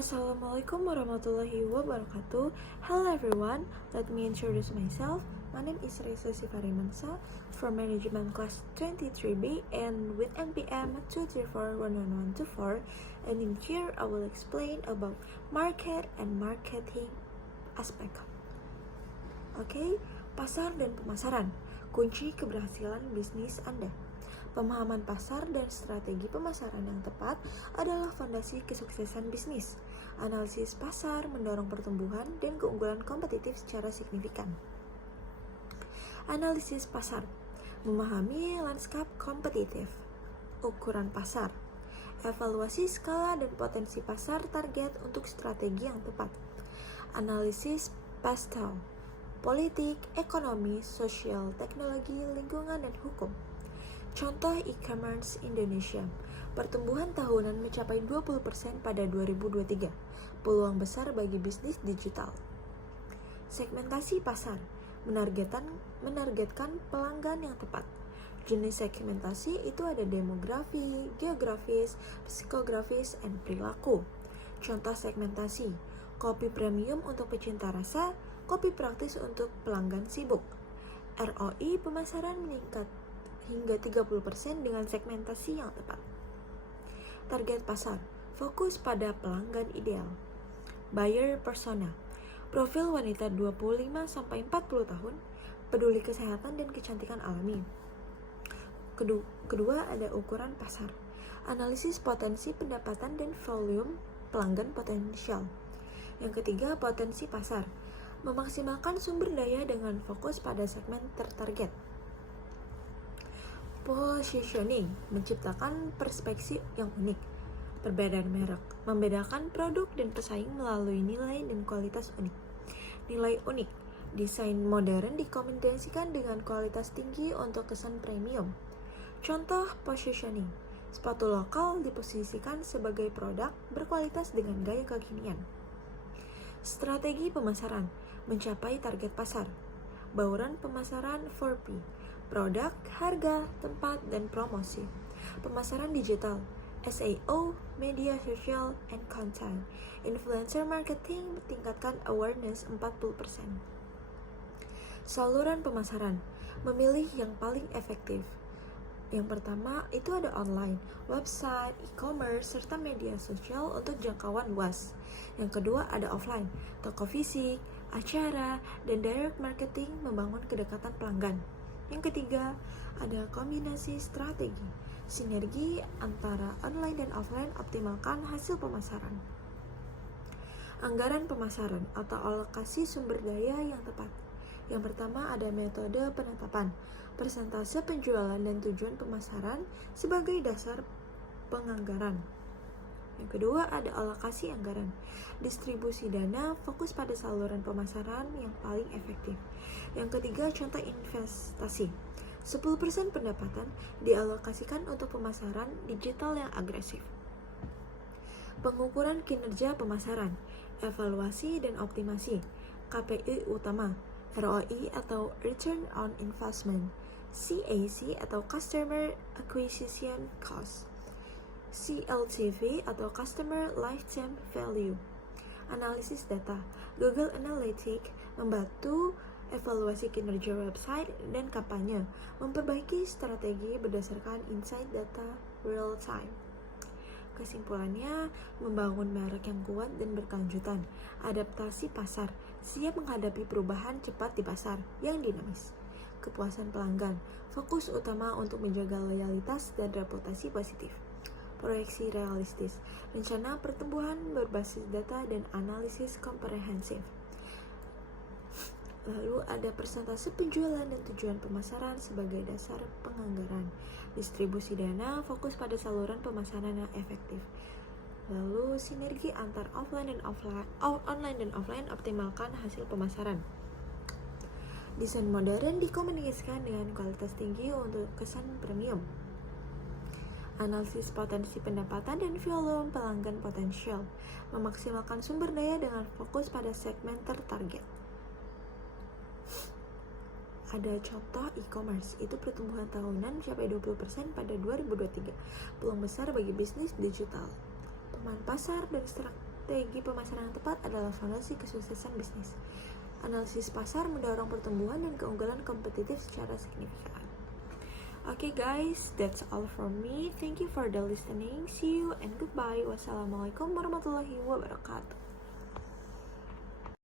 Assalamualaikum warahmatullahi wabarakatuh. Hello everyone, let me introduce myself. My name is Reza Sifarimansa from Management Class 23B and with NPM 2341124, and in here I will explain about market and marketing aspect. Oke, pasar dan pemasaran, kunci keberhasilan bisnis Anda. Pemahaman pasar dan strategi pemasaran yang tepat adalah fondasi kesuksesan bisnis. Analisis pasar mendorong pertumbuhan dan keunggulan kompetitif secara signifikan. Analisis pasar memahami lanskap kompetitif. Ukuran pasar, evaluasi skala dan potensi pasar target untuk strategi yang tepat. Analisis pastel, politik, ekonomi, sosial, teknologi, lingkungan, dan hukum. Contoh e-commerce Indonesia, pertumbuhan tahunan mencapai 20% pada 2023, peluang besar bagi bisnis digital. Segmentasi pasar, menargetkan pelanggan yang tepat. Jenis segmentasi itu ada demografi, geografis, psikografis, dan perilaku. Contoh segmentasi, kopi premium untuk pecinta rasa, kopi praktis untuk pelanggan sibuk. ROI pemasaran meningkat hingga 30% dengan segmentasi yang tepat. Target pasar, fokus pada pelanggan ideal. Buyer persona, profil wanita 25-40 tahun, peduli kesehatan dan kecantikan alami. Kedua ada ukuran pasar, analisis potensi pendapatan dan volume pelanggan potensial. Yang ketiga, potensi pasar, memaksimalkan sumber daya dengan fokus pada segmen tertarget. Positioning, menciptakan perspektif yang unik. Perbedaan merek, membedakan produk dan pesaing melalui nilai dan kualitas unik. Nilai unik, desain modern dikombinasikan dengan kualitas tinggi untuk kesan premium. Contoh positioning, sepatu lokal diposisikan sebagai produk berkualitas dengan gaya kekinian. Strategi pemasaran, mencapai target pasar. Bauran pemasaran 4P, produk, harga, tempat, dan promosi. Pemasaran digital, SEO, media sosial, and content. Influencer marketing tingkatkan awareness 40%. Saluran pemasaran, memilih yang paling efektif. Yang pertama itu ada online, website, e-commerce, serta media sosial untuk jangkauan luas. Yang kedua ada offline, toko fisik, acara, dan direct marketing membangun kedekatan pelanggan. Yang ketiga, ada kombinasi strategi, sinergi antara online dan offline optimalkan hasil pemasaran. Anggaran pemasaran atau alokasi sumber daya yang tepat. Yang pertama ada metode penetapan, persentase penjualan dan tujuan pemasaran sebagai dasar penganggaran. Yang kedua ada alokasi anggaran, distribusi dana fokus pada saluran pemasaran yang paling efektif. Yang ketiga contoh investasi, 10% pendapatan dialokasikan untuk pemasaran digital yang agresif. Pengukuran kinerja pemasaran, evaluasi dan optimasi, KPI utama, ROI atau Return on Investment, CAC atau Customer Acquisition Cost, CLTV atau Customer Lifetime Value. Analisis data, Google Analytics membantu evaluasi kinerja website dan kampanye, memperbaiki strategi berdasarkan insight data real time. Kesimpulannya, membangun merek yang kuat dan berkelanjutan, adaptasi pasar, siap menghadapi perubahan cepat di pasar yang dinamis. Kepuasan pelanggan, fokus utama untuk menjaga loyalitas dan reputasi positif. Proyeksi realistis, rencana pertumbuhan berbasis data dan analisis komprehensif. Lalu ada persentase penjualan dan tujuan pemasaran sebagai dasar penganggaran. Distribusi dana fokus pada saluran pemasaran yang efektif. Lalu sinergi antar online dan offline optimalkan hasil pemasaran. Desain modern dikomunikasikan dengan kualitas tinggi untuk kesan premium. Analisis potensi pendapatan dan volume pelanggan potensial, memaksimalkan sumber daya dengan fokus pada segmen tertarget. Ada contoh e-commerce, itu pertumbuhan tahunan mencapai 20% pada 2023, peluang besar bagi bisnis digital. Pemahaman pasar dan strategi pemasaran yang tepat adalah fondasi kesuksesan bisnis. Analisis pasar mendorong pertumbuhan dan keunggulan kompetitif secara signifikan. Okay guys, that's all from me. Thank you for the listening. See you and goodbye. Wassalamualaikum warahmatullahi wabarakatuh.